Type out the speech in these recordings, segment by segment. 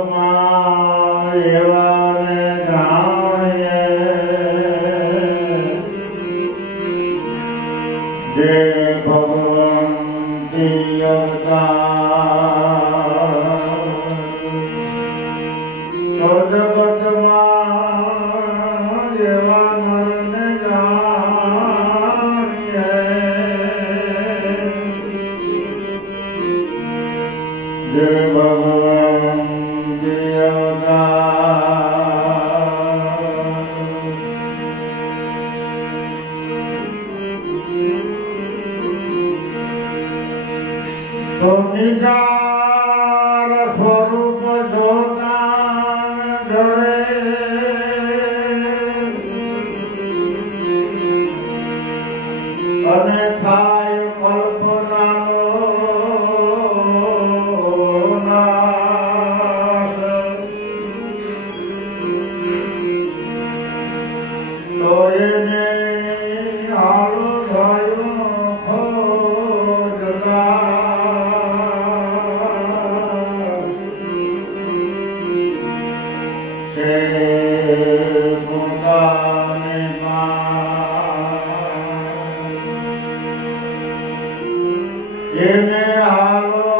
જગમાં એવાને જાણીએ જે ભગવંતી અવતાર જગતમાં એવા નરને જાણીએ જે ભગવાન તો નિજાર સ્વરૂપ જોતા જડે અને થાય કલ્પનાનો નાશ તો એને હાલો થયો ખોજલા એને હાલો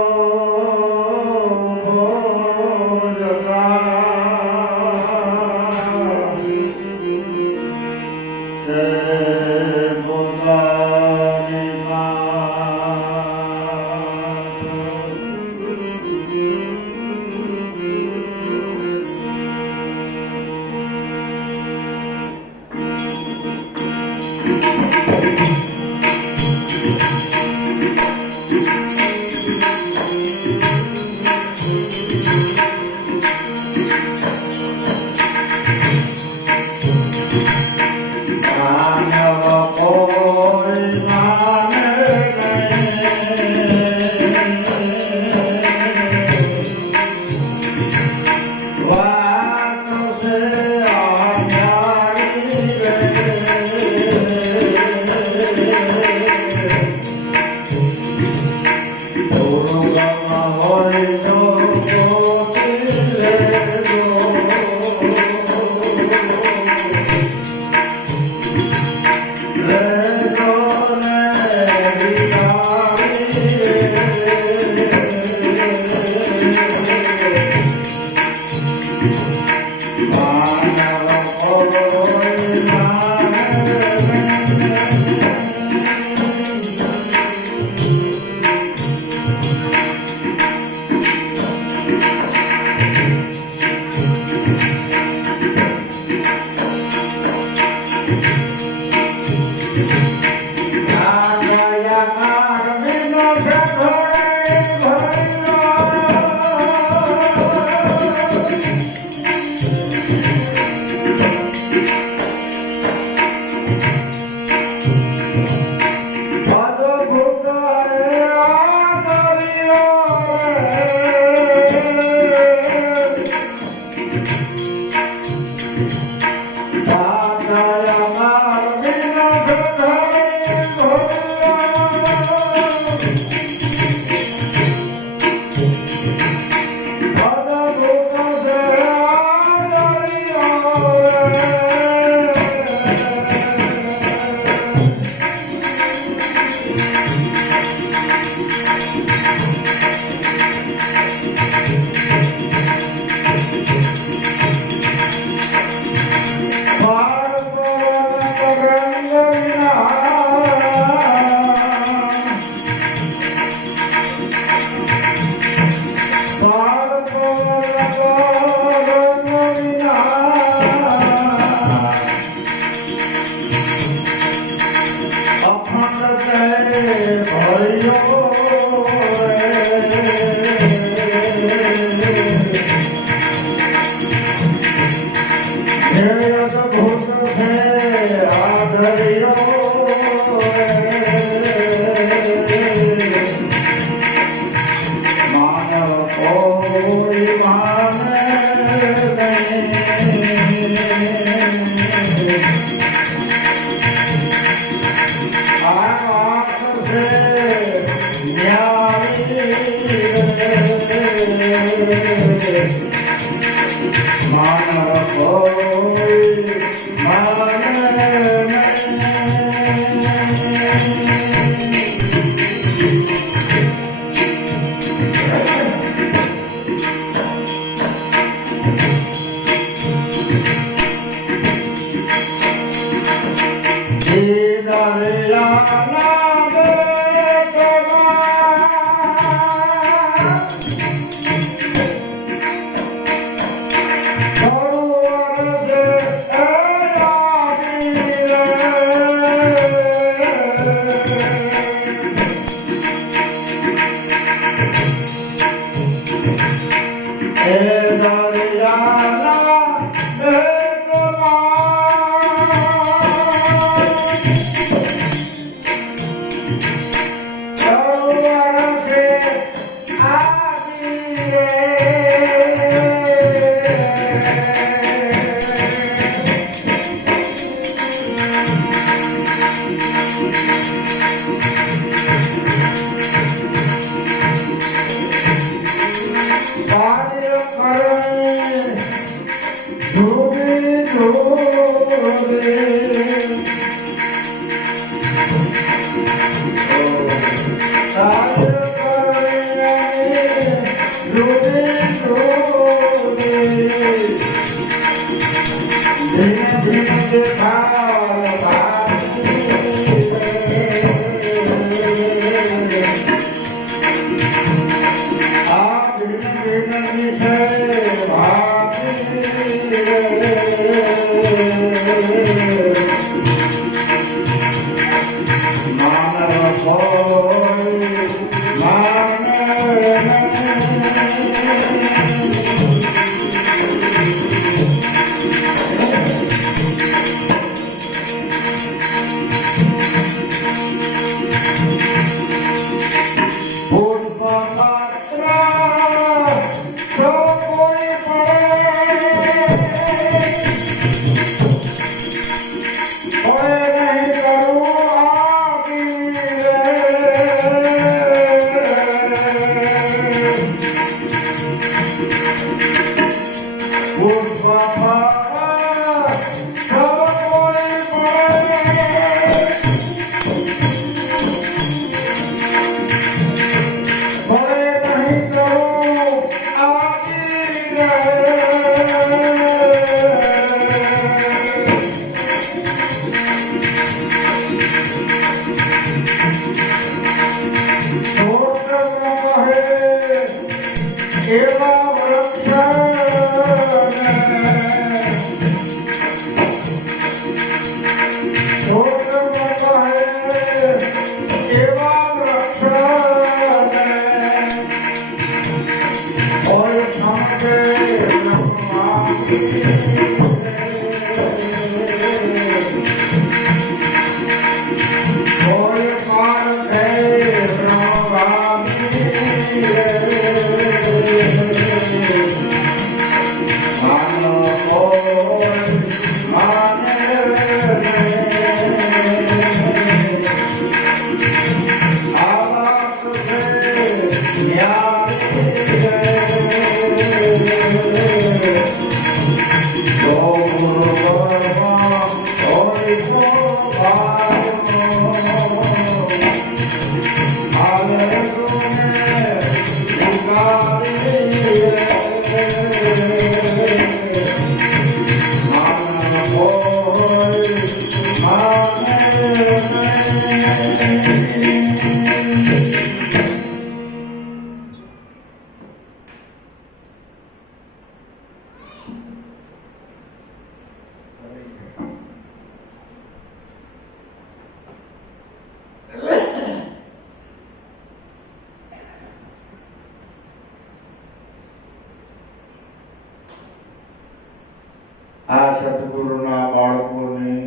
આ સદગુરુના બાળકોની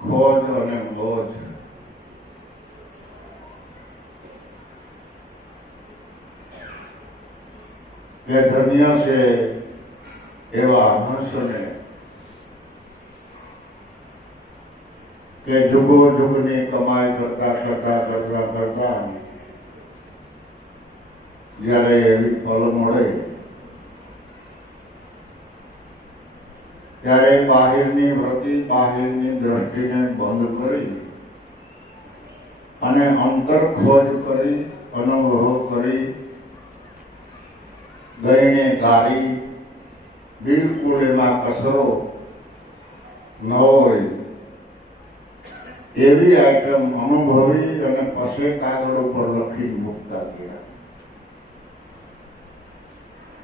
ખોજ અને બોજ કે ધન્ય છે એવા હંસને કે જુગો જુગની કમાઈ કરતા જ્યારે એવી ફળ મળે ત્યારે બાહિરની વૃત્તિ બાહિરની દ્રષ્ટિને બંધ કરી અને અંતર ખોજ કરી અનુભવ કરી ગઈને ગાડી બિલકુલ એમાં કસરો ન હોય એવી આઈટમ અનુભવી અને પછી કાગળ ઉપર લખી મૂકતા ગયા.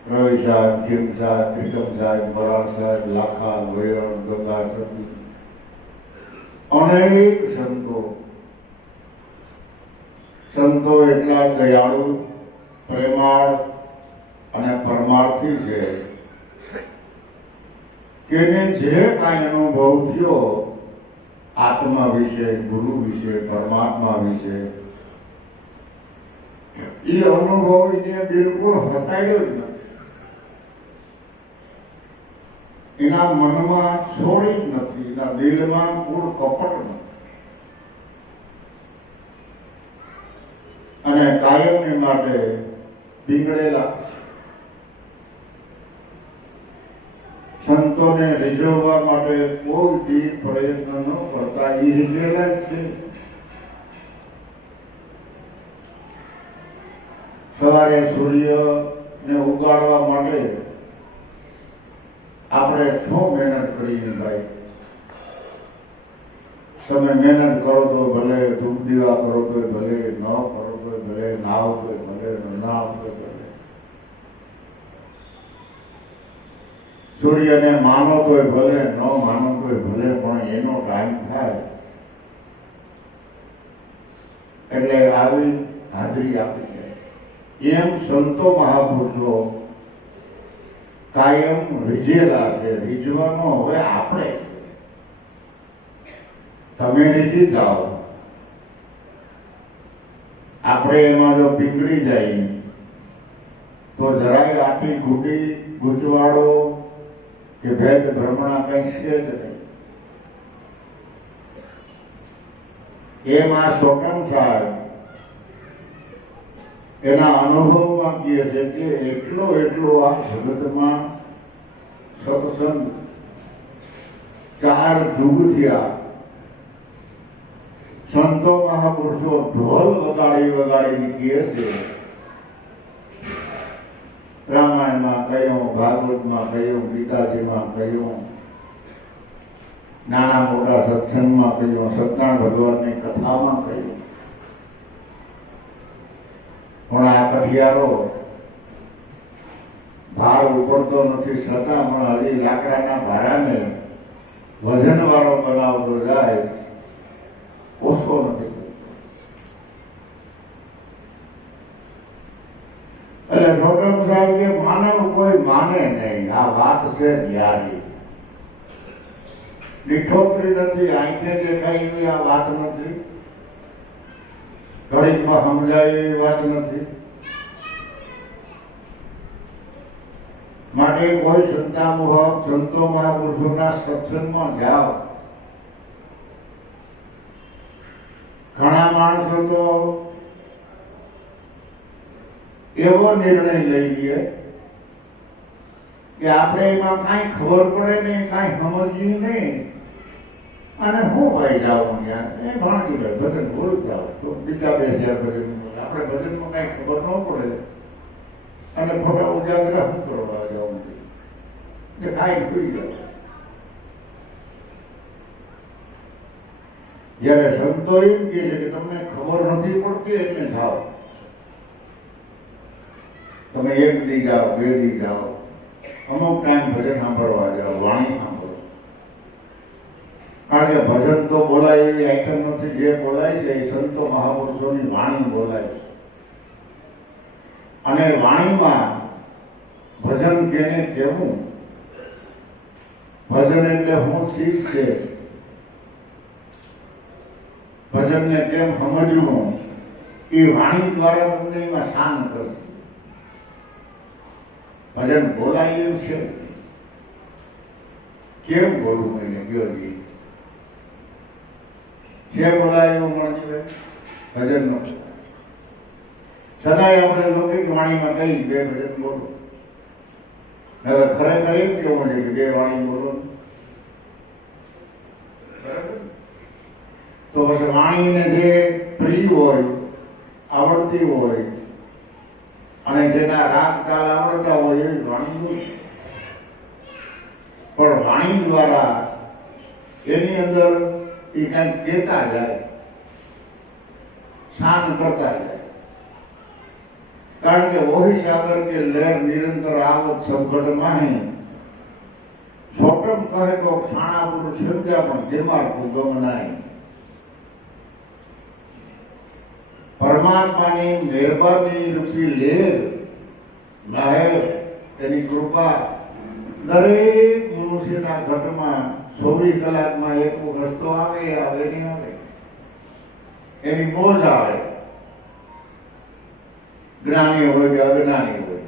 રવિ સાહેબ, ખીમ સાહેબ, પ્રીતમ સાહેબ, મરાર સાહેબ, લાખા, વૈરણ, ગંગા, સતી, અનેક સંતો એટલા દયાળુ, પ્રેમાળ અને પરમાર્થી છે કે એને જે કાંઈ અનુભવ થયો આત્મા વિશે, ગુરુ વિશે, પરમાત્મા વિશે, એ અનુભવ એને બિલકુલ હટાયો જ નથી. એના મનમાં છોડી જ નથી, એના દિલમાં કૂળ કપટ નથી. અને કાયમની માટે બીગડેલા સંતોને રીઝવવા માટે કોઈ પ્રયત્ન ન કરતા એ રીઝેલા જ છે. સવારે સૂર્યને ઉગાડવા માટે આપણે શું મહેનત કરીએ ભાઈ? તમે મહેનત કરો તો ભલે, ધૂપ દીવા કરો તો ભલે, ન કરો તો ભલે, નાવ તો ભલે, ન નાવ તો ભલે, સૂર્યને માનો તોય ભલે, ન માનો તોય ભલે, પણ એનો ટાઈમ થાય એટલે આવી હાજરી આપી જાય. એમ સંતો મહાપુરુષો કાયમ રીઝેલા છે. રીઝવાનો હવે આપણે છે. તમે રીઝી જાઓ, આપણે એમાં જો પીંગળી જાય તો જરાય આટલી ઘૂંટી ગૂંચવાડો કે ભેદ ભ્રમણા કઈ છે જ નહીં. એમ આ સોટમ સાહેબ એના અનુભવમાં કહે છે કે એટલો આ જગતમાં સત્સંગ 4 યુગ થયા. સંતો મહાપુરુષો ઢોલ વગાડીને કહે છે. રામાયણમાં કહ્યું, ભાગવતમાં કહ્યું, ગીતાજીમાં કહ્યું, નાના મોટા સત્સંગમાં કહ્યું, સત્યનારાયણ ભગવાનની કથામાં કહ્યું. પણ આ કઠિયારો ભાર ઉપડતો નથી, છતાં પણ હજી લાકડાના ભાડાને વજન વાળો બનાવતો જાય, ઓછો નથી. એટલે છોટમ સાહેબ કે માનવ કોઈ માને નહીં. આ વાત છે ન્યારી, નિઠોકરી નથી, આંખે દેખાય એવી આ વાત નથી, ઘડીકમાં સમજાય એવી વાત નથી. માટે કોઈ સંતો મહાપુરુષોના સત્સંગમાં જાઓ. ઘણા માણસો તો એવો નિર્ણય લઈ લઈએ કે આપણે એમાં કાંઈ ખબર પડે નહીં, કાંઈ સમજીએ નહીં, અને હું ભાઈ જાઉં ત્યાં એ ભાણકી ભાઈ ભજન બોલ જાઓ તો બીજા બેસ્યા ભજન. આપણે ભજનમાં કાંઈ ખબર ન પડે અને ખોટા ઉજાગરા શું કરવા જવું એ ખાઈ સુઈ જાય. જયારે સંતો એમ કહે છે કે તમને ખબર નથી પડતી એટલે જાઓ, તમે 1 દી જાઓ, 2 દી જાઓ, અમુક ટાઈમ ભજન સાંભળવા જાઓ, વાણી સાંભળો. કારણ કે ભજન તો બોલાય એવી આઈટમ નથી. જે બોલાય છે એ સંતો મહાપુરુષોની વાણી બોલાય છે. અને વાણીમાં ભજન કેને કહેવું, ભજન એટલે શું ચીજ છે, ભજનને કેમ સમજવું, એ વાણી દ્વારા તમને એમાં શાન કરશે. ભજન બોલાય એવું છે, કેમ બોલવું એને ગયો છે બોલાય એવું મળે ભજન નો. છતાંય આપણે લૌકિક વાણીમાં કઈ 2 ભજન બોલો. હવે ખરેખર એમ કેવું છે કે 2 વાણી બોલો. તો પછી વાણીને જે પ્રિય હોય, આવડતી હોય અને જેના રાગ તાલ આવડતા હોય એવી વાણી બોલે. પણ વાણી દ્વારા એની અંદર એ કંઈક કહેતા જાય, શાંત કરતા જાય. કારણ કે वही सागर के लहर निरंतर आवत संकट माही छोटम कहे तो शाणा पुरुष समझा पण दिमाग को गमनाय. परमात्माની મહેરબાની રૂપી લહેર લહેર તેની કૃપા દરેક મનુષ્યના ઘટમાં 24 કલાકમાં એક વખત તો આવે નહીં આવે, એની મોજ આવે. જ્ઞાની હોય કે અજ્ઞાની હોય,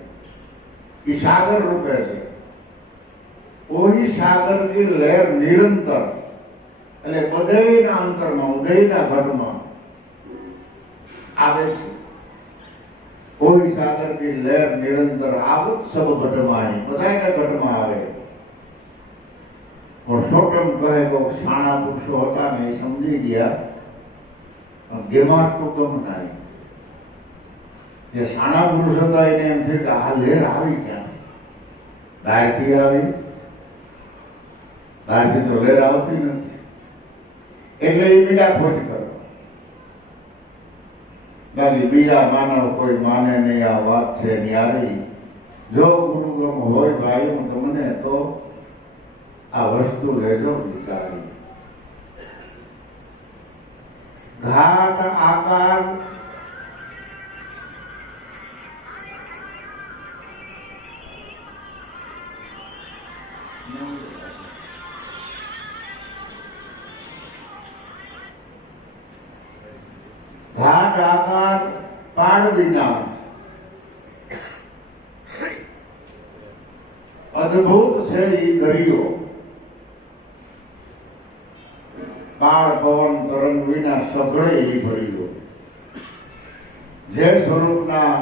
એ સાગર રૂપે છે. કોઈ સાગર की લહેર નિરંતર, એટલે બધાના અંતરમાં ઉદયના ઘટમાં આવે છે. કોઈ સાગર की લહેર નિરંતર આવત સબ ઘટમાં, બધાના ઘટમાં આવે. પુરુષોત્તમ કહે તો શાણા પુરુષો હતા ને એ સમજી ગયા, દિમાગ તો ગમ નહીં. જે શાણા પુરુષ હતા એને એમ થયું કે આ લહેર આવી ક્યાંથી? બહારથી આવી? બહારથી તો લહેર આવતી નથી. એટલે એ બીજા ખોજ કરો. બાકી બીજા માનવ કોઈ માને નહીં આ વાત છે ન્યારી. જો ગુરુગમ હોય ભાઈ હું તમને તો આ વસ્તુ લેજો વિચારી. ઘાટ આકાર ઘાટ આકાર પાડ વિના અદ્ભુત છે ઈ દરિયો. બાળ પવન તરંગ વિના સઘળે ઈ ભર્યો. જે સ્વરૂપના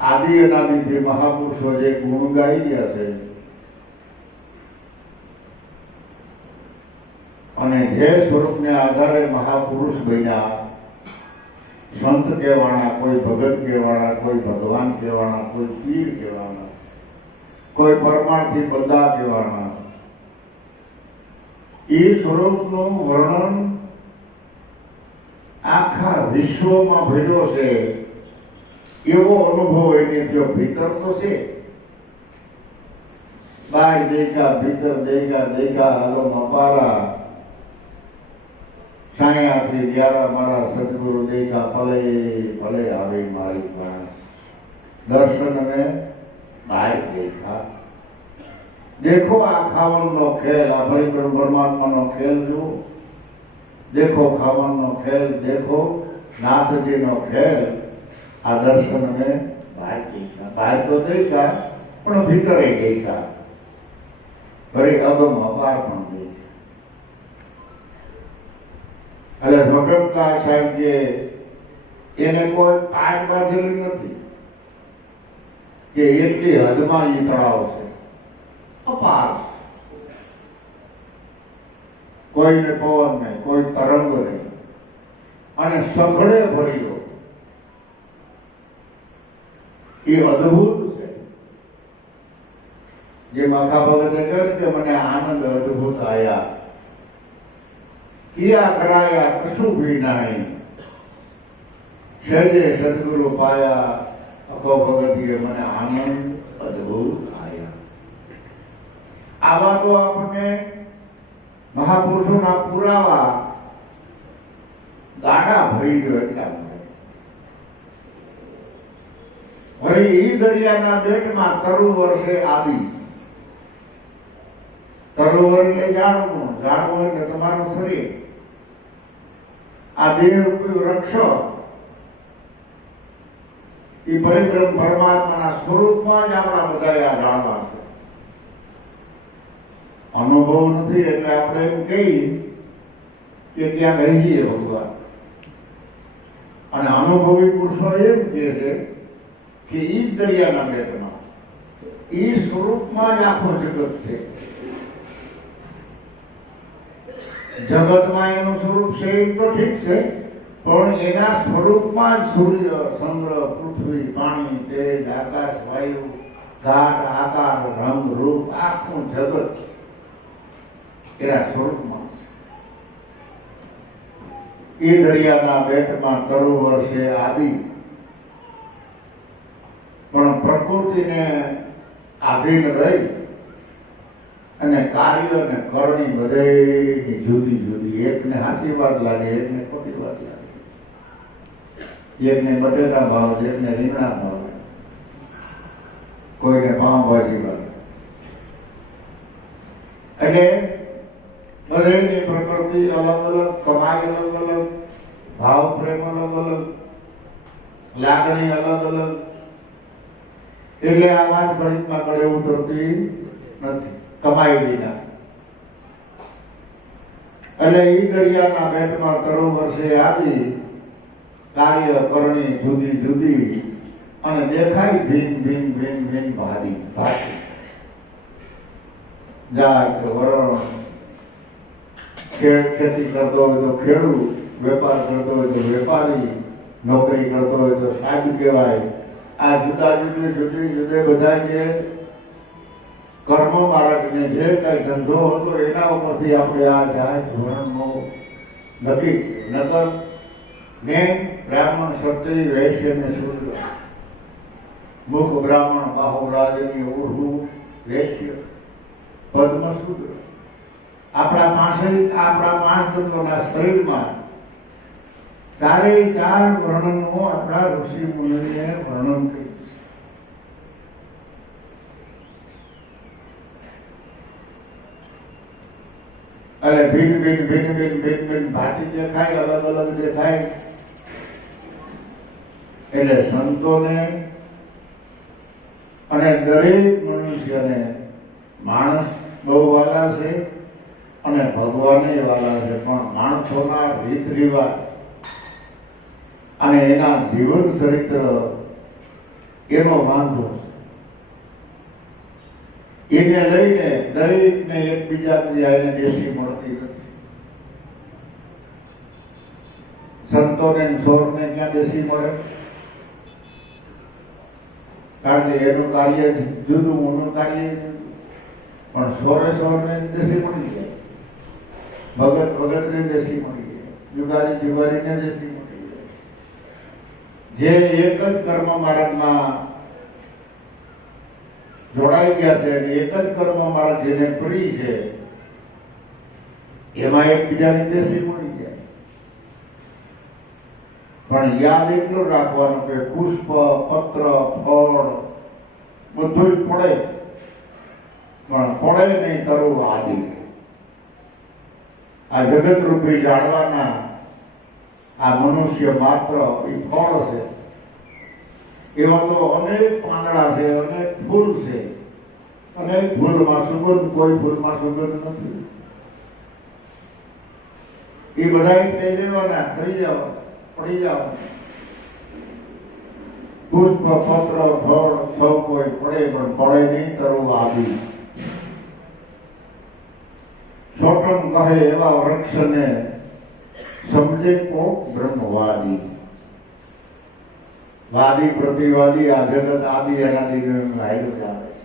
આદિ અનાદિથી મહાપુરુષો જે ગુણ ગાઈ ગયા છે અને જે સ્વરૂપને આધારે મહાપુરુષ બન્યા, સંત કહેવાના, કોઈ ભગત કહેવાના, કોઈ ભગવાન કહેવાના, કોઈ પીર કહેવાના, કોઈ પરમાર્થી બધા કહેવાના, એ સ્વરૂપનું વર્ણન આખા વિશ્વમાં ભર્યો છે. એવો અનુભવ એને થયો. ભીતર તો છે, બહાર દેખા ભીતર દેખા, દેખા હલમ અપારા, છાયાથી વ્યારા મારા સદગુરુ દેખા, ભલે ભલે આવે મારી પાસે. દર્શન में बाहर देखा. देखो आ खावन नो खेल, आ परिपूर्ण परमात्मा नो खेल जो देखो, खावन नो खेल देखो, नाथ जी नो खेल. आ दर्शन में बाहर देखा. बाहर तो देखा पण भीतरे देखा, वरी अगम अपार पण देखा. એટલે ભગવતા સાહેબ જે એને કોઈ પાટ બાંધેલી નથી કે એટલી હદમાં ઈ તળાવ છે. અપાર, કોઈને પવન નહીં, કોઈ તરંગ નહીં, અને સઘળે ભર્યો. એ અદ્ભુત છે. જે માખા ભગતે કહ્યું કે મને આનંદ અદ્ભુત આયા, किया कराया कशु भी नहीं, सहजे सदगुरु पाया. अखो भगत મને આનંદ અદ્ભુત આયા. આવા તો આપણે મહાપુરુષોના પુરાવા ગાડા ભરી ગયો એટલા માટે. વળી ઈ દરિયાના બેટમાં તરુવર છે આદિ. તરુવર એટલે ઝાડવું, ઝાડવું એટલે તમારું શરીર. આ દેહ રૂપી વૃક્ષ એ પરિબ્રહ્મ પરમાત્માના સ્વરૂપમાં જ આપણા બધા આ જાણવા છે. અનુભવ નથી એટલે આપણે એમ કહીએ કે ત્યાં રહી જઈએ ભગવાન. અને અનુભવી પુરુષો એમ કહે છે કે ઈ જ દરિયાના બેટમાં, ઈ સ્વરૂપમાં જ આખું જગત છે. જગતમાં એનું સ્વરૂપ છે એમ તો ઠીક છે, પણ એના સ્વરૂપમાં જ સૂર્ય, ચંદ્ર, પૃથ્વી, પાણી, તેજ, આકાશ, વાયુ, ઘાટ, આકાર, રંગ, રૂપ, આખું જગત એના સ્વરૂપમાં છે. એ દરિયાના બેટમાં તરુ વર્ષે આદિ, પણ પ્રકૃતિને આધીન રહી અને કાર્ય અને કરણી બધેની જુદી જુદી, એકને હાસી વાત લાગે, એકને ખોટી વાત લાગે, એકને બટેટા ભાવે, એકને રીંગણા ભાવે, કોઈને પાઉંભાજી ભાવે. એટલે બધેની પ્રકૃતિ અલગ અલગ, કમાઈ અલગ અલગ, ભાવ પ્રેમ અલગ અલગ, લાગણી અલગ અલગ. એટલે આ વાત ગણિતમાં ગળે ઉતરતી નથી કમાઈ વિના. એટલે ઈ દરિયાના બેટમાં તરુ વર્ષે આવી, કાર્ય કરણી જુદી જુદી, અને દેખાય ભીન ભીન ભીન ભીન ભાદી ભાતી. જાય તો વરણ, ખેતી કરતો હોય તો ખેડૂત, વેપાર કરતો હોય તો વેપારી, નોકરી કરતો હોય તો સાહેબ કહેવાય. આ જુદા જુદે બધા જે કર્મ માર્ગને જે કઈ ધંધો હતો એના ઉપરથી આપણે આ જાહેર ધોરણનો નક્કી. નકર મેં બ્રાહ્મણ, ક્ષત્રિય, વૈશ્ય ને શૂદ્ર, મુખ બ્રાહ્મણ, બાહુ રાજની, ઉર્હુ વૈશ્ય, પદ્મ શૂદ્ર. આપણા પાંચ તત્વના શરીરમાં ચારેય ચાર વર્ણનનો આપણા ઋષિ મુનિએ વર્ણન કર્યું. એટલે ભિન્ન ભિન્ન ભિન્ન ભિન્ન ભિન્ન ભિન્ન ભાતી દેખાય, અલગ અલગ દેખાય. એટલે સંતોને અને દરેક મનુષ્યને માણસ બહુ વાલા છે અને ભગવાને વાલા છે, પણ માણસોના રીત રિવાજ અને એના જીવન ચરિત્ર એનો વાંધો, એને લઈને દરેકને એકબીજાની આઈને દેશી મળતી નથી. સંતોને સોરને ક્યાં દેશી મળે? કારણ કે એનું કાર્ય જુદું, એનું કાર્ય જુદું. પણ સોરને દેશી મળી જાય, ભગતને દેશી મળી જાય, જુગારીને દેશી મળી જાય. જે એક જ કર્મ માર્ગમાં જોડાઈ ગયા છે અને એક જ કર્મ માર્ગ જેને પ્રિય છે એમાં એકબીજાની દેશી મળી જાય. પણ યાદ એટલું રાખવાનું કે પુષ્પ, પત્ર, ફળ બધું જ પડે, પણ પડે નહીં તરુ આદિ. આ જગત રૂપી જાણવાના આ મનુષ્ય માત્ર એ ફળ છે. એવા તો અનેક પાંદડા છે, અનેક ફૂલ છે, અનેક ફૂલમાં સુગંધ, કોઈ ફૂલમાં સુગંધ નથી. એ બધા થઈ લેવાના, થઈ જવા, પડી જવા. પુષ્પ, પત્ર, ફળ સૌ કોઈ પડે, પણ પડે નહીં તરુ આદિ. સોટમ કહે એવા વૃક્ષને સમજે કોક બ્રહ્મવાદી. વાદી પ્રતિવાદી આ જગત આદિ અનાદિ હાલ્યું આવે છે.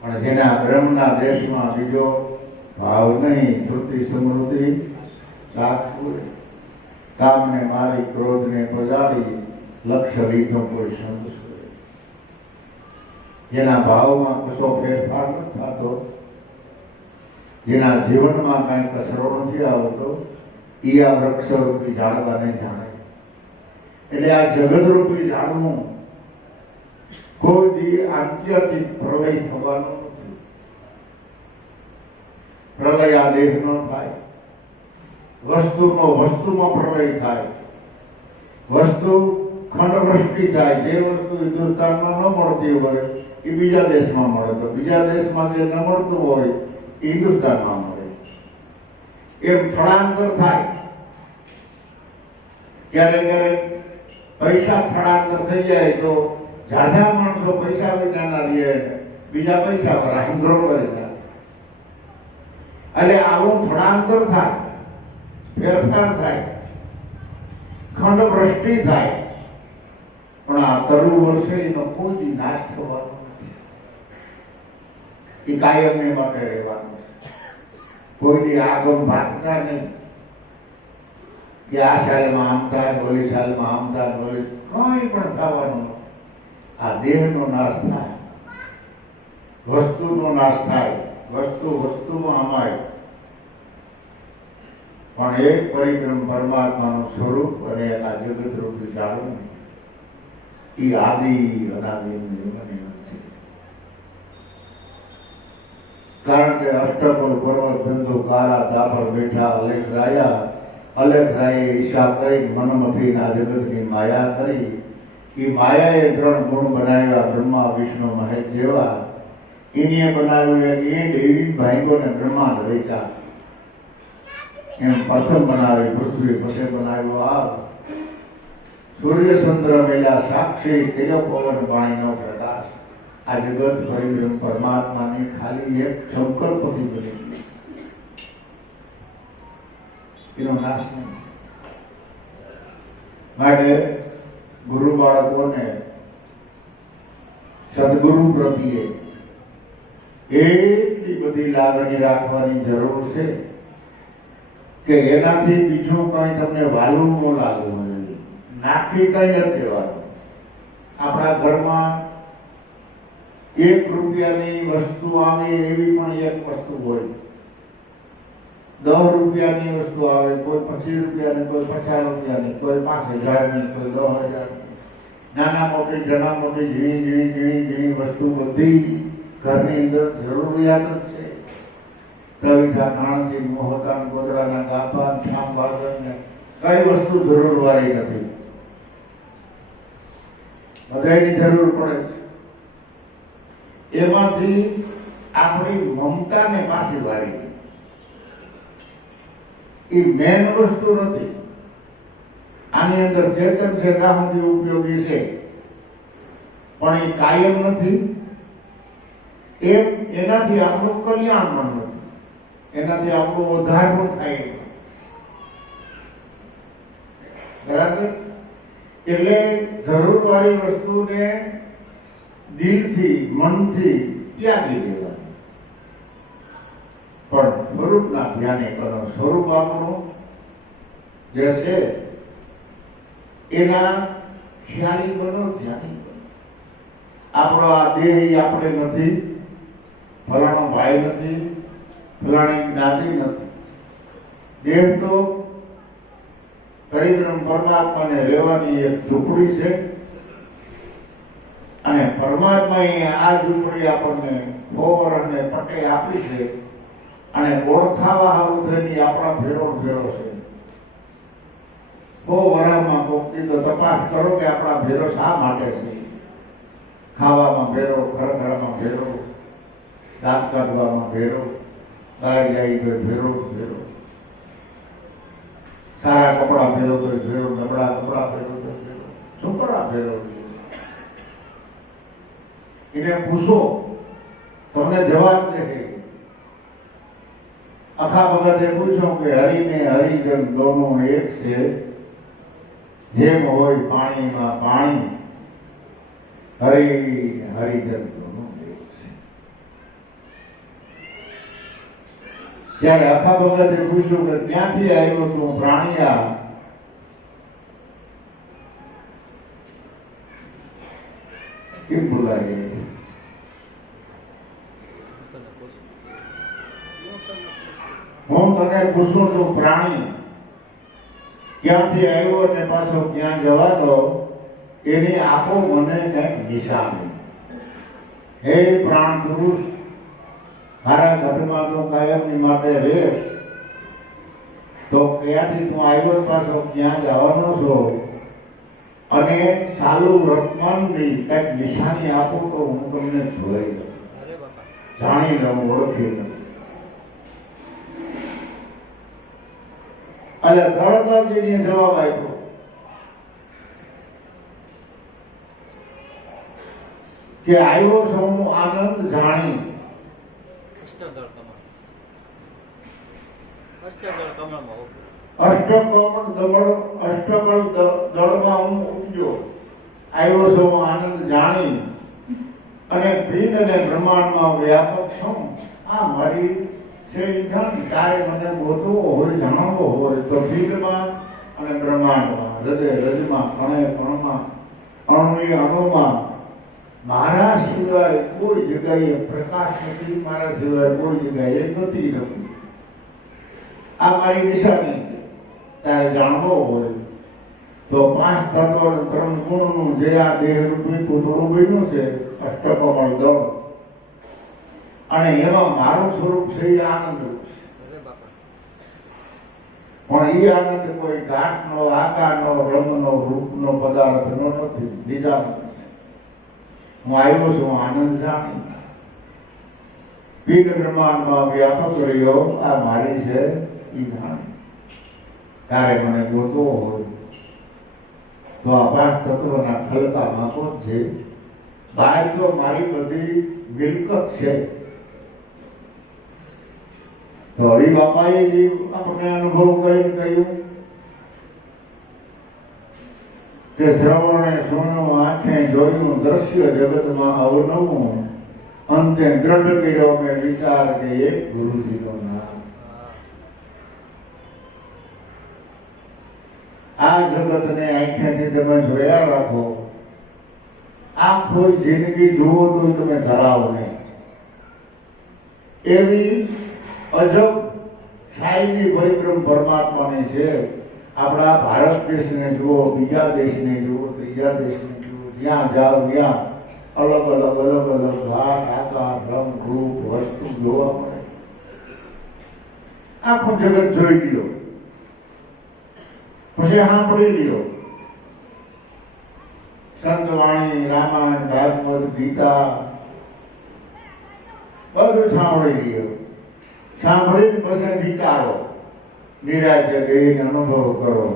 પણ જેના બ્રહ્મના દેશમાં બીજો ભાવ નહીં, શ્રુતિ સમૃદ્ધિ સાક્ષુર, કામને મારી, ક્રોધને પજાડી, લક્ષ્ય લીધો કોઈ સંત. જેના ભાવમાં કશો ફેરફાર નથી થતો, જેના જીવનમાં કઈ કસરો નથી આવતો, એ આ વૃક્ષ રૂપી ઝાડવાને જાણે. એટલે આ જગત રૂપી ઝાડનું કોઈ દી આત્યંતિક પ્રલય થવાનો નથી. પ્રલય આ દેહ નો થાય, વસ્તુમાં પ્રલય થાય, વસ્તુ ખંડવૃષ્ટિ થાય. જે વસ્તુ હિન્દુસ્તાનમાં ન મળતી હોય એ બીજા દેશમાં મળે, તો બીજા દેશમાં જે ન મળતું હોય એ હિન્દુસ્તાનમાં મળે. એમ સ્થળાંતર થાય. ક્યારેક ક્યારેક પૈસા સ્થળાંતર થઈ જાય તો ઝાઝા માણસો પૈસા વિનાના રહે, બીજા પૈસા આંધ્રો કરી જાય. એટલે આવું સ્થળાંતર થાય, ફેરફાર થાય, ખંડ વૃષ્ટિ થાય. પણ આ તરુ વર્ષે એનો કોઈ નાશ થવાનો નથી. એ કાયમને માટે રહેવાનું છે. કોઈ દી આગમ ભાગતા નહીં કે આ સાલમાં આમ થાય, ઓલી સાલમાં આમ થાય, ઓલી કંઈ પણ થવાનું. આ દેહનો નાશ થાય, વસ્તુનો નાશ થાય, વસ્તુમાં અમાય, પણ એક પરિક્રમ પરમાત્માનું સ્વરૂપ અને આ જગત રૂપી જાણવું એ આદિ અનાદિનું જીવન છે. કારણ કે અષ્ટપર પર્વત બંધુ કાળા દાપર બેઠા અલેખ રાયા, અલેખ રાયે ઈશા કરી મનમથી આ જગતની માયા કરી. એ માયાએ 3 ગુણ બનાવ્યા બ્રહ્મા વિષ્ણુ મહેશ જેવા. એને બનાવ્યું એક ઈંડ, એવી ભાઈઓને બ્રહ્માંડ રચ્યા. એમ પ્રથમ બનાવી પૃથ્વી, પછી બનાવ્યો આગ, સૂર્ય ચંદ્ર મેલા સાક્ષી, તેજો પવન પાણીનો પ્રકાશ. આ જગત પરિબ્રહ્મ પરમાત્માની ખાલી એક સંકલ્પથી બની, એનો નાશ નહીં. માટે ગુરુ બાળકોને સદગુરુ પ્રત્યે એટલી બધી લાગણી રાખવાની જરૂર છે કે એનાથી બીજું કઈ તમને વાલું ન લાગવું જોઈએ. નાખી કઈ નથી દેવાનું. આપણા ઘરમાં 1 રૂપિયાની વસ્તુ આવે એવી પણ એક વસ્તુ હોય, 10 રૂપિયાની વસ્તુ આવે, કોઈ 25 રૂપિયાની, કોઈ 50 રૂપિયાની, કોઈ 5000ની, કોઈ 10,000ની. નાના મોટી ઘણા મોટી ઝીણી વસ્તુ બધી ઘરની અંદર જરૂરિયાત જ છે. કવિતા, કાણસી, મોહતાન, ગોદડાના ગાપાન, છામ બાદરને કઈ વસ્તુ જરૂર વાળી નથી, બધાની જરૂર પડે છે. એમાંથી આપણી મમતાને પાછી વાળી એ મેન વસ્તુ નથી. આની અંદર ચેતન છે ત્યાં સુધી ઉપયોગી છે, પણ એ કાયમ નથી. એનાથી આપણું કલ્યાણ પણ નથી, એનાથી આપણું ઉદ્ધાર પણ થાય. બરાબર? એટલે જરૂર વાળી વસ્તુને દિલથી, મનથી ત્યાગી દેવાની, પણ સ્વરૂપના ધ્યાને કરો. સ્વરૂપ આપણું જે છે એના ખ્યાલી બનો, ધ્યાની બનો. આપણો આ દેહ આપણે નથી, ફલાણો ભાઈ નથી, ફલાણી જ્ઞાતિ નથી. દેહ તો પરિબ્રહ્મ પરમાત્માને રહેવાની એક ઝૂંપડી છે, અને પરમાત્માએ આ ઝૂંપડી આપણને 100 વર્ષને પટે આપી છે, અને ઓળખાવા હારું થઈને આપણા ફેરો છે. 100 વર્ષમાં કોકથી તો તપાસ કરો કે આપણા ભેરો શા માટે છે. ખાવામાં ભેરો, ખરખરામાં ભેરો, દાંત કાઢવામાં ભેરો, બહાર જાય તો ભેરો, સારા કપડા ભેરો તો ભેરો, નબળા કપડા ભેરો તો ભેરો, છોકરા ભેરો. એને પૂછો, તમને જવાબ દેખે. આખા ભગતે પૂછ્યું કે હરિને હરિજન દોનો એક છે, જેમ હોય પાણીમાં પાણી, હરિજન દોનો એક છે. ત્યારે આખા ભગતે પૂછ્યું કે ક્યાંથી આવ્યો તું પ્રાણિયા? કેમ બોલાય? હું તને પૂછું છું પ્રાણી, ક્યાંથી આવ્યો ને પાછો ક્યાં જવાનો, એની આપો મને કંઈક નિશાની. હે પ્રાણ પુરુષ, મારા ઘરમાં તો કાયમની માટે રહે, તો ક્યાંથી તું આવ્યો, પાછો ક્યાં જવાનો છો, અને ચાલુ વર્તમાનની કંઈક નિશાની આપો તો હું તમને જોઈ લઉં, જાણી લઉં, ઓળખી લઉં. એટલે દળદરજીને જવાબ આપ્યો કે આવ્યો છું હું આનંદ જાણી. અષ્ટકળ દળમાં હું ઉપજો, આવ્યો છું હું આનંદ જાણી, અને ભીન અને બ્રહ્માંડમાં વ્યાપક છું. આ મારી છે એ જાણી તારે મને ગોતવો હોય જાણવો હોય તો ભીડમાં અને બ્રહ્માંડમાં હૃદય હૃદયમાં કણે કણમાં અણુએ અણુમાં મારા સિવાય કોઈ જગ્યાએ પ્રકાશ નથી, મારા સિવાય કોઈ જગ્યાએ ગતિ નથી. આ મારી નિશાની છે. તારે જાણવો હોય તો 5 તત્વ અને 3 ગુણનું જે આ દેહરૂપી પૂતળું બન્યું છે અષ્ટકમળ દળ, અને એમાં મારું સ્વરૂપ છે એ આનંદ રૂપ છે. પણ એ આનંદ કોઈ ઘાટનો, આકારનો, રંગનો, રૂપનો, પદાર્થનો નથી, બીજા નથી. હું આવ્યો છું આનંદ જાણી. પિંડ બ્રહ્માંડમાં વ્યાપક રહ્યો આ મારી છે એ જાણી. તારે મને જોતો હોય તો આ 5 તત્વના ખલકામાં કોણ છે? બહાર તો મારી બધી મિલકત છે. તો હરિ બાપાએ જે આપણે અનુભવ કરીને કહ્યું કે શ્રવણે સુણ્યું, આંખે જોયું, દ્રશ્ય જગતમાં અવનવું, અંતે દ્રઢ કર્યો મેં વિચાર કે એક ગુરુજીનો નામ. આ જગતને આંખેથી તમે જોયા રાખો, આખો જિંદગી જુઓ તો તમે ધરાવો નહીં. એવી અજબ શાહીની પરિક્રમ પરમાત્માની છે. આપણા ભારત દેશને જુઓ, બીજા દેશને જુઓ, ત્રીજા દેશને જુઓ, જ્યાં જાઓ ત્યાં અલગ અલગ ભાગ, આકાર, રંગ, રૂપ, વસ્તુ જોવા મળે. આખું જગત જોઈ લ્યો, પછી સાંભળી લ્યો. સંતવાણી, રામાયણ, ભાગવત, ગીતા બધું સાંભળી લ્યો. સાંભળીને પછી વિચારો, નિરાજે બેહીને અનુભવ કરો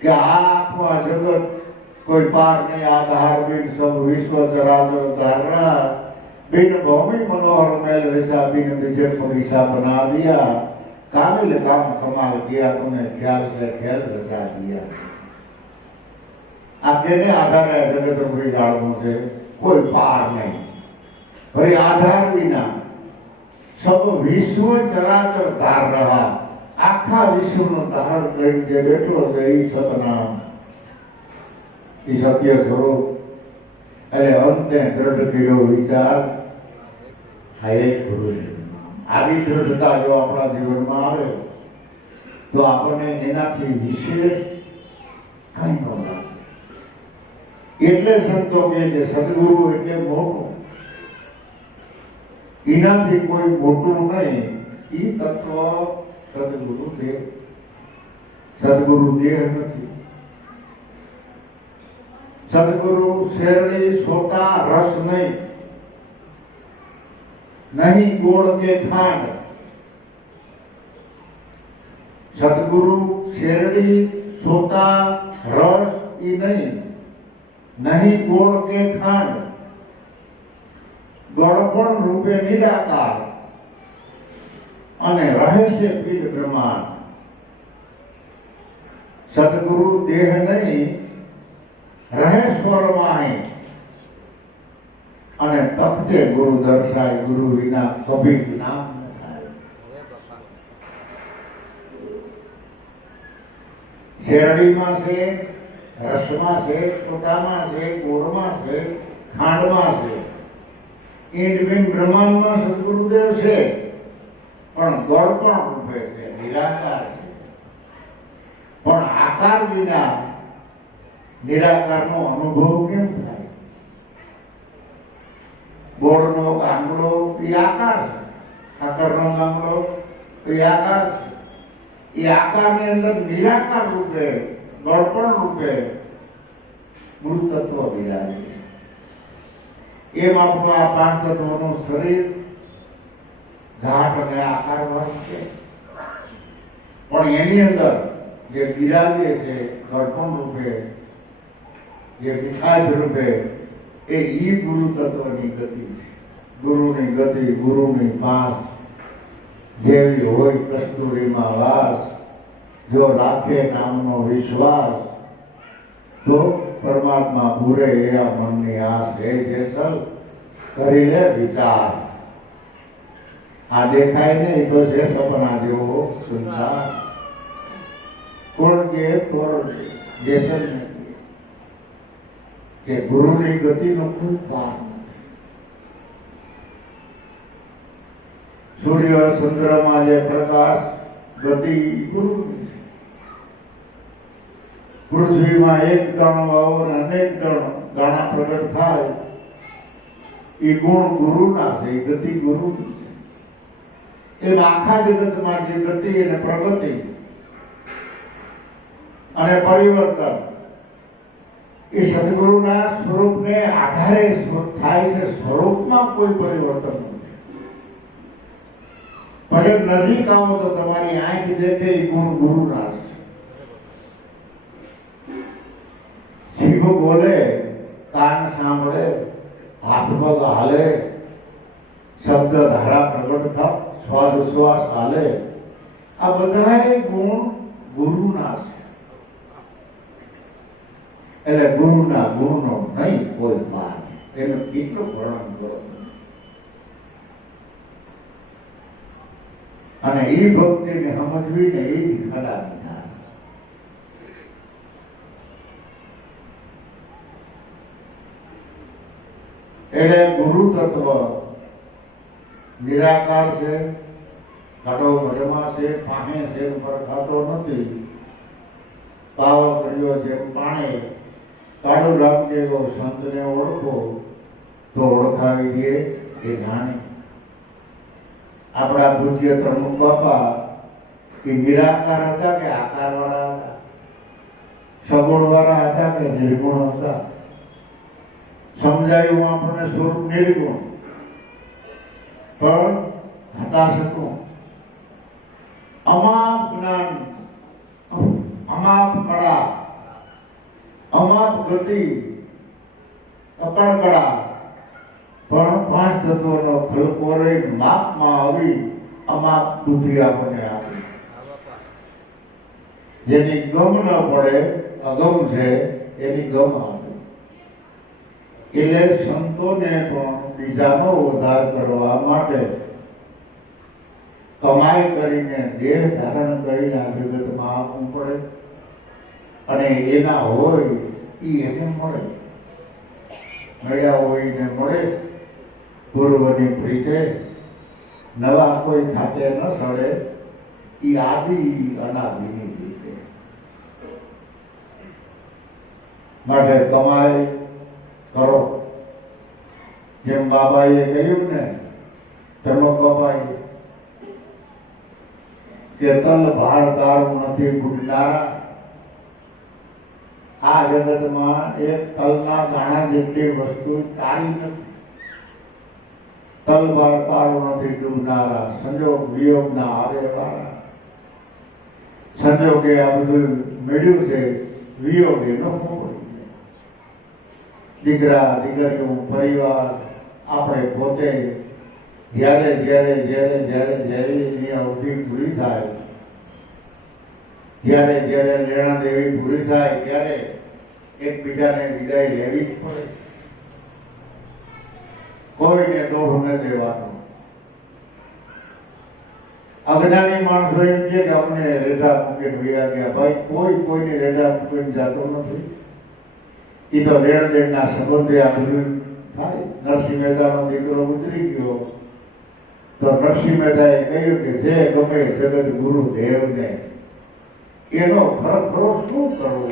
કે આ આખું આ જગત કોઈ પાર નહીં, આધાર બિન સબ વિશ્વ ચરાચર ધારણા બિન ભૌમિ મનોહર મેલ વિશા બિન વિજય વિશા બના દિયા, કામિલ કામ કમાલ કિયા, તુને ખ્યાલ से खेल रचा दिया. આ કેને આધારે જગત રૂપી જાળવું છે? કોઈ પાર નહીં, ભાઈ આધાર વિના સબ વિશ્વ ચરાચર ધાર રહ્યા. આખા વિશ્વનો ધાર કરીને જે બેઠો છે એ સતનામ, એ સત્ય સ્વરૂપ. એટલે અંતે દ્રઢ કર્યો વિચાર આ એક ગુરુ છે. આવી દ્રઢતા જો આપણા જીવનમાં આવે તો આપણને એનાથી વિશેષ કઈ ન લાગે. એટલે સંતો કહે છે સદગુરુ એટલે મોટું, એનાથી કોઈ મોટું નહીં. એ તત્વ સદગુરુ દેહ. સદગુરુ દેહ નથી. સદગુરુ શેરડી, સોટા, રસ નહીં, નહીં ગોળ કે ખાંડ. સદગુરુ શેરડી, સોટા, રસ એ નહીં, નહીં ગોળ કે ખાંડ. ગળપણ રૂપે નિરાકાર અને રહસ્ય પીઠ બ્રહ્માંડ. સદગુરુ દેહ નહીં, રહે સ્વરવાણી અને તખતે ગુરુ દર્શાય. ગુરુ વિના કભી નામ ન થાય. શેરડીમાં છે, રસમાં છે, ચોટામાં છે, ગોળમાં છે, ખાંડમાં છે. ઈંડબીન બ્રહ્માંડમાં સદગુરુદેવ છે, પણ ગળપણ રૂપે છે, નિરાકાર છે. પણ આકાર વિના નિરાકારનો અનુભવ કેમ થાય? ગોળનો ગાંગડો એ આકાર છે, આકારનો ગાંગડો એ આકાર છે. એ આકારની અંદર નિરાકાર રૂપે, ગળપણ રૂપે મૂળ તત્વ બિરાજે છે. એમ આપણું આ 5 તત્વોનું શરીર ઘાટ અને આકારવાળું છે. પણ એની અંદર જે બિરાજે છે ગળપણ રૂપે, જે મીઠાશ રૂપે, એ ગુરુ તત્વની ગતિ છે. ગુરુની ગતિ, ગુરુની પાસ જેવી હોય કસ્તુરીમાં વાસ. જો રાખે નામનો વિશ્વાસ તો પરમાત્મા પૂરે એવા મનની આસ. હે જેસલ કરી લે વિચાર. આ દેખાય ને એ તો છે સપના જેવો સંસાર. કોણ કે તોરણ દેશન કે ગુરુની ગતિનો ખૂબ ભાર. સૂર્ય ચંદ્રમાં જે પ્રકાશ ગતિ ગુરુની છે. પૃથ્વીમાં એક કણ વાવો અને અનેક દાણા પ્રગટ થાય એ ગુણ ગુરુના છે, એ ગતિ ગુરુની છે. એ આખા જગતમાં જે ગતિ અને પ્રગતિ અને પરિવર્તન એ સદગુરુના સ્વરૂપને આધારે થાય છે. સ્વરૂપમાં કોઈ પરિવર્તન નથી. ભલે નજીક આવો તો તમારી આંખ દેખે એ ગુણ ગુરુના છે. જીભ બોલે, કાન સાંભળે, હાથ પગ હાલે, શબ્દ ધારા પ્રગટ થાય, શ્વાસ ઉશ્વાસ હાલે, આ બધા ગુણ ગુરુના છે. એટલે ગુરુના ગુણનો નહીં કોઈ પાર. એનું કેટલું વર્ણન કરો. અને એ ભક્તિને સમજવી ને એ જ ખરા વિધાન. એટલે ગુરુ તત્વ નિરાકાર છે, ખાટો મજમાં છે, ફાહે છે, ઉપર ખાતો નથી. પાવ કર્યો જેમ પાણી, કાળું રાખજે એવો સંતને ઓળખો તો ઓળખાવી દે એ જાણે. આપણા પૂજ્ય પ્રમુખ બાપા એ નિરાકાર હતા કે આકાર વાળા હતા? સગુણ વાળા હતા કે નિર્ગુણ હતા? સમજાયું આપણને સ્વરૂપ નિર્ગુણ, પણ હતા શું? અમાપ જ્ઞાન, અમાપ કળા, અમાપ ગતિ, અકળકળા, પણ પાંચ તત્વોનો ખલકો રહી માપમાં આવી અમાપ બુદ્ધિ આપણને આપી. જેની ગમ ન પડે, અગમ છે એની ગમ આપી. એટલે સંતોને પણ બીજાનો ઉદ્ધાર કરવા માટે કમાઈ કરીને દેહ ધારણ કરીને આ જગતમાં આવવું પડે. અને એના હોય એ એને મળે, મળ્યા હોય ને મળે. પૂર્વની પ્રીતે નવા કોઈ ખાતે ન સડે, એ આદિ અનાદિની રીતે. માટે કમાઈ કરો. જેમ બાબાએ કહ્યું ને, પ્રમુખ બાબાએ કે તલ ભાર તારું નથી ભૂલનારા. આ જગતમાં એક તલના દાણા જેટલી વસ્તુ તારી નથી. તલ ભાર તારું નથી ડૂબનારા, સંજોગ વિયોગના આવે વાળા. સંજોગે આ બધું મેળ્યું છે, વિયોગે ન પડી. દીકરા દીકરીઓ પરિવાર આપણે પોતે જ્યારે જ્યારે જ્યારે જ્યારે જ્યારે એની અવધિ પૂરી થાય, જ્યારે જ્યારે લેણા દેવી પૂરી થાય ત્યારે એકબીજાને વિદાય લેવી જ પડે. કોઈને દોઢ ન દેવાનો. અજ્ઞાની માણસો એમ છે કે અમને રેઢા મૂકીને વયા ગયા. ભાઈ કોઈ કોઈને રેઢા મૂકીને જતો નથી. એ તો લેણ દેણના સંબંધે આ બધું થાય. નરસિંહ મહેતાનો દીકરો ગુજરી ગયો તો નરસિંહ મહેતાએ કહ્યું કે જે ગમે જગત ગુરુ દેવને એનો ખરો શું કરવો?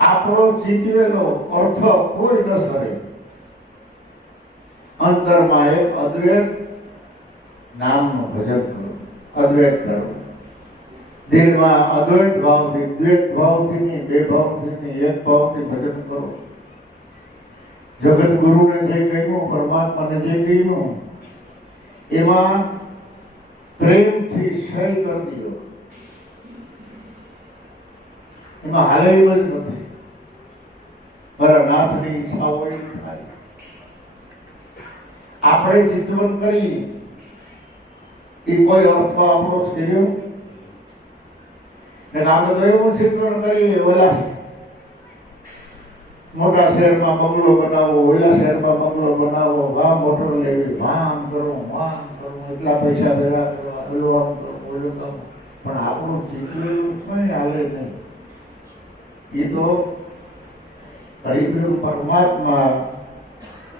આપણો જીતવેલો અર્થ કોઈ ન સરે. અંતરમાં એક અદ્વૈત નામનું ભજન કરો, અદ્વૈત કરો. દિલમાં અદ્વૈત ભાવથી, દ્વૈત ભાવથી નહીં, બે ભાવથી નહીં, એક ભાવથી ભજન કરો. જગત ગુરુને જે કહ્યું, પરમાત્માને જે કહ્યું, એમાં પ્રેમથી સહી કરી દો. એમાં હાલે જ નથી. મારા નાથની ઈચ્છા હોય થાય. આપણે ચિંતન કરી એ કોઈ અર્થ આપણો શીર્યો ને આપણે તો એવું ચિંતન કરીએ ઓલા મોટા શહેરમાં બંગલો બનાવો, ઓલા શહેરમાં બંગલો બનાવો, વાહ મોટર લેવી, આમ કરો, એટલા પૈસા ભેગા કરવા, ઓલું આમ કરો, ઓલું કામ. પણ આપણું ચીકલેલું કઈ હાલે નહીં. એ તો હરિભ્રમ પરમાત્મા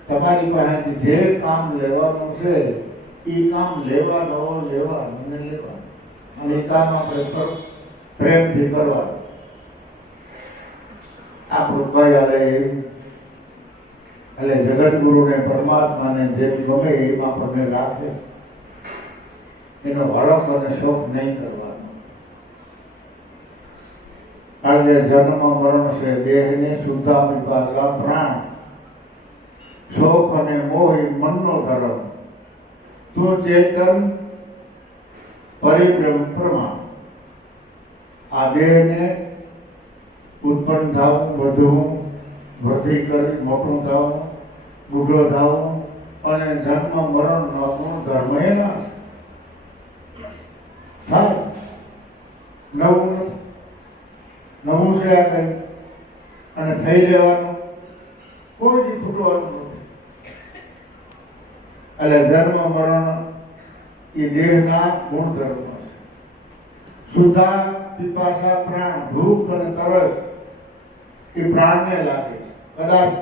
તમારી પાસેથી જે કામ લેવાનું છે એ કામ લેવાનું ને લેવાનું, અને એ કામ આપણે પ્રેમથી કરવાનું. આપણું કઈ હાલે એટલે જગતગુરુને પરમાત્માને જે ગમે એમ આપણને રાખે, એનો હડપ અને શોખ નહીં કરવાનો. આજે જન્મ મરણ છે, દેહને શુદ્ધા પીપાસા પ્રાણ, શોખ અને મોહ મનનો ધર્મ, તું ચેતન પરિભ્રમ પ્રમાણ. આ દેહને ઉત્પન્ન થવું, વધવું, વૃદ્ધિ કરી, મોટું થવું, બુઢો થવું, અને જન્મ મરણ નો ગુણ ધર્મ એના થાય. નવું નથી, નવું છે આ કઈ, અને થઈ લેવાનું કોઈ દી ખૂટવાનું નથી. એટલે જન્મ મરણ એ દેહના ગુણધર્મ છે. સુધા પીપાસા પ્રાણ, ભૂખ અને તરસ એ પ્રાણને લાગે. કદાચ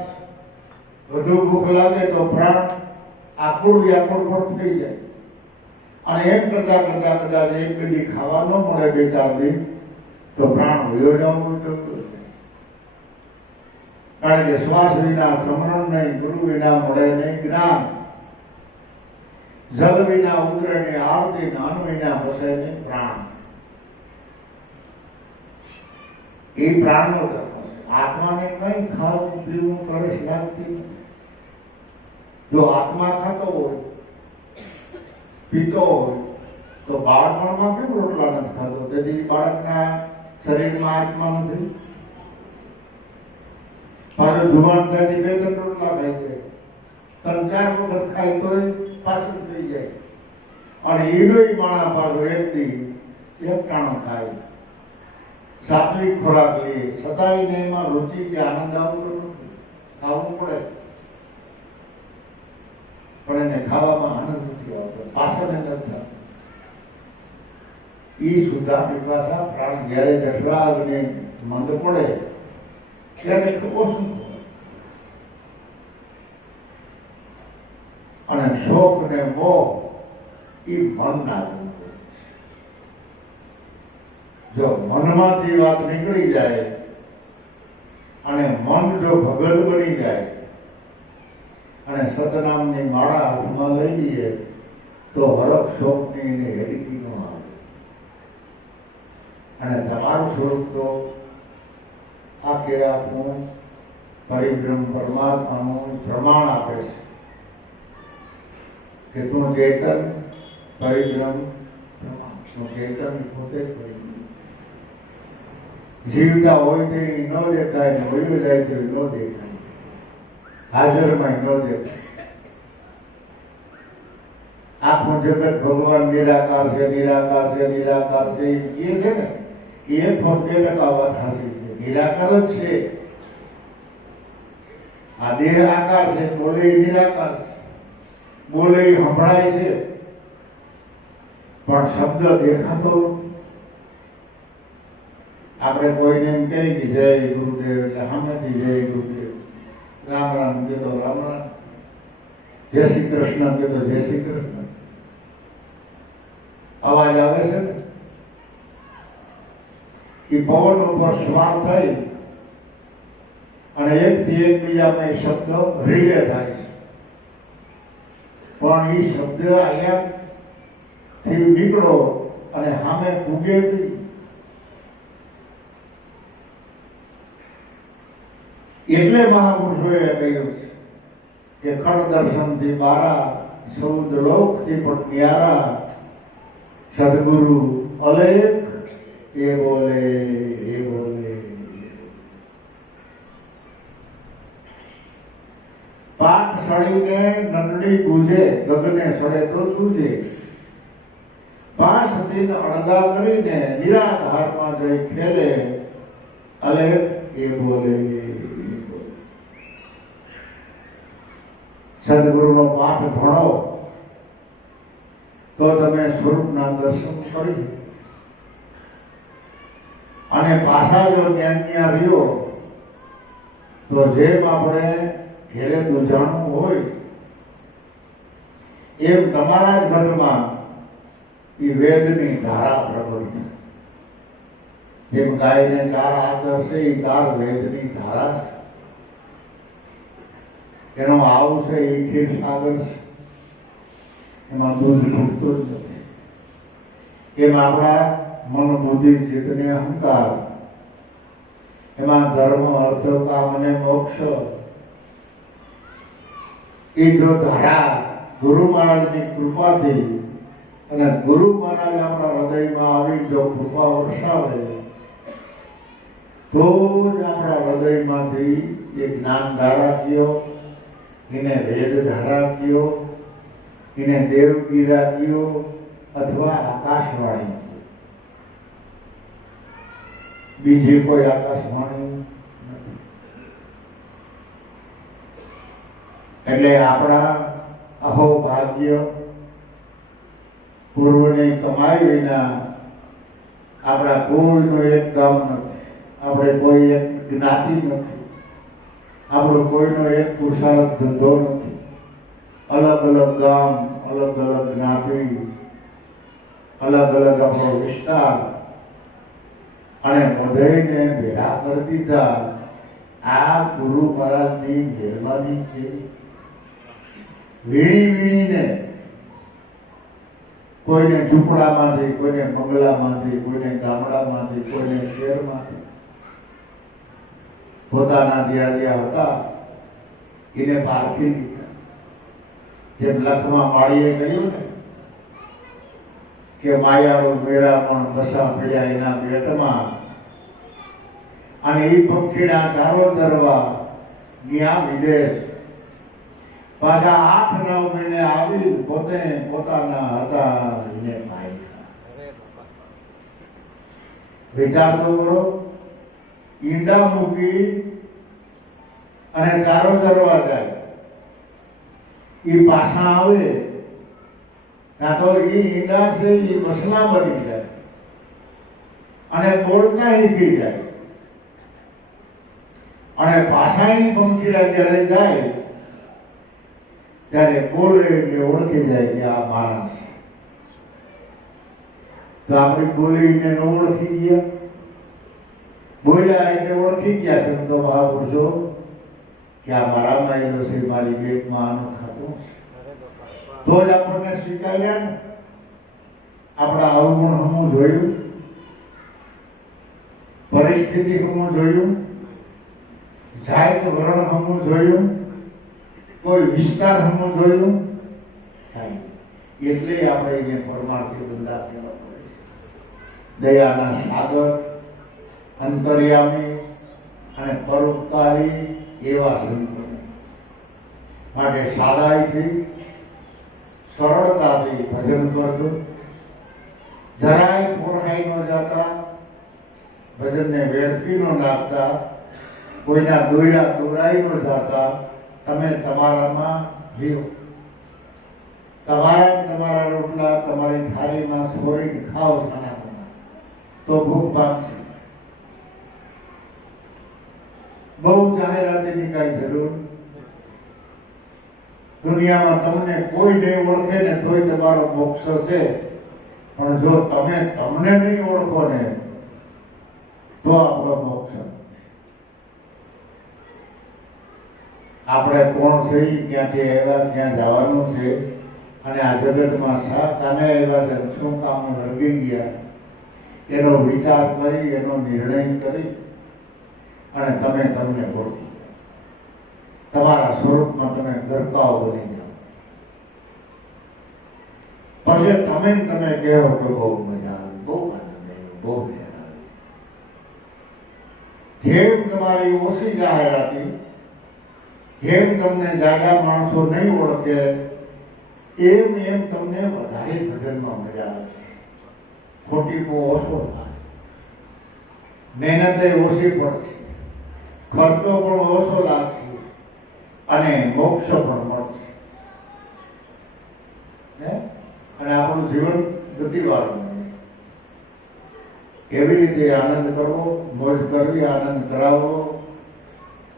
વધુ ભૂખ લાગે તો પ્રાણ આકુળ વ્યાકુળ પણ થઈ જાય, અને એમ કરતા કરતા કદાચ એક બધી ખાવા ન મળે 2-4 દિન તો પ્રાણ વયો જવું જોઈએ. કારણ કે શ્વાસ વિના સમરણ નહીં, ગુરુ વિના મળે નહીં જ્ઞાન, જલ વિના ઉતરે નહીં આરતી, અન્ન વિના બસે નહીં પ્રાણ. એ પ્રાણનો ધર્મ છે. આત્માને કઈ ખાવું પીવું તરસ લાગતી નથી. જો આત્મા ખાતો હોય, પીતો હોય, તો બાળપણમાં કેમ રોટલા નથી ખાતો? તેથી બાળકના શરીરમાં આત્મા નથી. પાછો જુવાન થાય 2-3 રોટલા ખાઈ જાય, 3-4 વખત ખાય તો પાછું થઈ જાય. અને એનોય માણા પાછો એક દી એક ટાણો ખાય, સાત્વિક ખોરાક લે, છતાંય એમાં રુચિ કે આનંદ આવતો નથી. ખાવું પડે પણ એને ખાવામાં આનંદ નથી આવતો, પાછળ નથી થતો. એ સુધા પીપાસા પ્રાણ જ્યારે જઠરા અને મંદ પડે ત્યારે ઓછું, અને શોખ ને મોહ એ મનના. જો મનમાંથી વાત નીકળી જાય અને મન જો ભગત બની જાય અને સતનામની માળા હાથમાં લઈ લઈએ તો હરખ શોખની એને હેડીકી ન આવે. અને તમારું સ્વરૂપ તો આખે આખું પરિભ્રમ પરમાત્માનું પ્રમાણ આપે છે કે તું ચેતન પરિભ્રમ પ્રમાણ, તું ચેતન પોતે જ પરિભ્રમ. જીવતા હોય તો એ ન દેખાય, ને વયું જાય તો એ ન દેખાય, હાજરમાં ન દેખાય. આખું જગત ભગવાન નિરાકાર છે, નિરાકાર છે, નિરાકાર છે એ છે ને, એ 70% વાત હાસી છે. નિરાકાર જ છે. આ દેહ આકાર છે, બોલે નિરાકાર છે, બોલે સંભળાય છે, પણ શબ્દ દેખાતો. આપણે કોઈને એમ કહી કે જય ગુરુદેવ એટલે સામેથી જય ગુરુદેવ, રામ રામ કે તો રામ રામ, જય શ્રી કૃષ્ણ કે તો જય શ્રી કૃષ્ણ. અવાજ આવે છે ને, એ પવન ઉપર સવાર થઈ અને એકથી એક બીજામાં શબ્દ રીલે થાય છે. પણ એ શબ્દ અહીંયાથી નીકળો અને સામે ફૂગે નહીં. એટલે મહાપુરુષોએ કહ્યું છે કે ખડ દર્શનથી બારા, સૌદ લોકથી પણ ન્યારા, સદગુરુ અલેખ એ બોલે એ બોલે. પાક સળીને નંદડી ગુજે, ગગને સડે તો સૂજે. પાંચ દિન અડગા કરીને નિરાધારમાં જઈ ખેલે, અલેખ એ બોલે. સદગુરુનો પાઠ ભણો તો તમે સ્વરૂપના દર્શન કરી અને પાછા જો ત્યાં રહ્યો તો જેમ આપણે ઘેરે દૂધાણું હોય એમ તમારા જ ઘટમાં એ વેદની ધારા પ્રબળ જેમ ગાયને 4 હાથ હશે એ 4 વેદની ધારા છે એનો આવ છે એ ક્ષીર સાગર છે એમાં દૂધ છૂટતું જ નથી એમ આપણા મન બુદ્ધિ ચિત્તને અહંકાર એમાં ધર્મ અર્થ કામ અને મોક્ષ એ જો ધારા ગુરુ મહારાજની કૃપાથી અને ગુરુ મહારાજ આપણા હૃદયમાં આવી જો કૃપા વરસાવે તો જ આપણા હૃદયમાંથી એ જ્ઞાન ધારા કયો એને વેદ ધારા કયો એને દેવગીરા કયો અથવા આકાશવાણી બીજી કોઈ આકાશવાણી નથી. એટલે આપણા અહોભાગ્ય પૂર્વની કમાઈ વિના આપણા કોઈનું એક ગામ નથી, આપણે કોઈ એક જ્ઞાતિ નથી, આપણો કોઈનો એક પુરુષાર્થ ધંધો નથી. અલગ અલગ ગામ, અલગ અલગ જ્ઞાતિ, અલગ અલગ આપણો વિસ્તાર અને બધાને ભેગા કરી દીધા. આ ગુરુ મહારાજની મહેરબાની છે. વીણીને કોઈને ઝૂંપડામાંથી, કોઈને બંગલામાંથી, કોઈને ગામડામાંથી, કોઈને શહેરમાંથી પોતાના જ્યાં હતા એને પારખી લીધા. જેમ લખમાં માળીએ કહ્યું ને કે માયાળો મેળા પણ બસા પડ્યા એના બેટમાં અને એ પક્ષીના ચારો ચરવા ગયા વિદેશ. પાછા 8-9 મહિને આવી પોતે પોતાના હતા એને પામ્યા. વિચાર તો કરો, ઈંડા મૂકી અને ચારો ચરવા જાય, એ પાછા આવે ત્યાં તો એ ઈંડા છે એ મસલા બની જાય અને બોલતા શીખી જાય અને પાછા પંખીડા જ્યારે જાય ત્યારે બોલે એટલે ઓળખી જાય કે આ માણસ. તો આપણે બોલીને ન ઓળખી ગયા, બોલ્યા એટલે ઓળખી ગયા શબ્દો મહાપુરુષો કે આ મારામાં એલો છે, મારી પેટમાં આનું ખાતું, તો જ આપણને સ્વીકાર્યા ને. આપણા અવગુણ હમું જોયું, પરિસ્થિતિ હમું જોયું, જાત વર્ણ હમું જોયું, કોઈ વિસ્તાર હમું જોયું, એટલે આપણે એને પરમાર્થી બંધા કહેવા પડે છે. દયાના સાગર, અંતર્યામી અને પરોપકારી એવા સંતો માટે સાદાઈથી સરળતાથી ભજન કરજો. જરાય પોરહાઈ ન જતા, ભજનને વેડફી ન નાખતા, કોઈના દોયડા દોરાઈ ન જતા. તમે તમારામાં જીવો, તમારા રોટલા તમારી થાળીમાં છોડીને ખાઓ ખાના, તો ભૂખ ભાગશે. બહુ જાહેરાતની કાંઈ જરૂર. દુનિયામાં તમને કોઈ નહીં ઓળખે ને તોય તમારો મોક્ષ છે, પણ જો તમે તમને નહીં ઓળખો ને તો આપણો મોક્ષ. આપણે કોણ છે, ક્યાંથી આવ્યા, ક્યાં જવાનું છે અને આ જગતમાં શા કામે આવ્યા છે, શું કામ રગી ગયા, એનો વિચાર કરી, એનો નિર્ણય કરી અને તમે તમને ઓળખી તમારા સ્વરૂપમાં તમે ગરકાઓ બની જાઓ. પછી તમે કહો કે બહુ મજા આવી, બહુ આનંદ આવ્યો, બહુ મજા આવી. જેમ તમારી ઓછી જાહેરાતી, જેમ તમને જાગા માણસો નહીં ઓળખે, એમ તમને વધારે ભજનમાં મજા આવે. ખોટી બહુ ઓછો થાય, મહેનતે ઓછી પડશે, ખર્ચો પણ ઓછો લાગશે અને મોક્ષ પણ મળશે. અને આપણું જીવન ગતિવાળું એવી રીતે આનંદ કરવો, મોજ કરવી, આનંદ કરાવવો.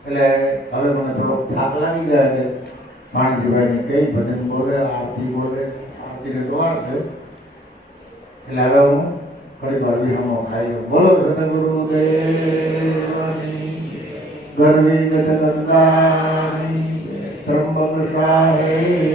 એટલે હવે મને થોડોક થાક લાગી જાય છે. માણજીભાઈને કઈ ભજન બોલે, આરતી બોલે, આરતીને દ્વાર છે. એટલે હવે હું થોડી વાર વિરામો ખાઈ લઉં. બોલો સતગુરુ દેવની ગરવી ગતગંગાની ત્રંબક સાહે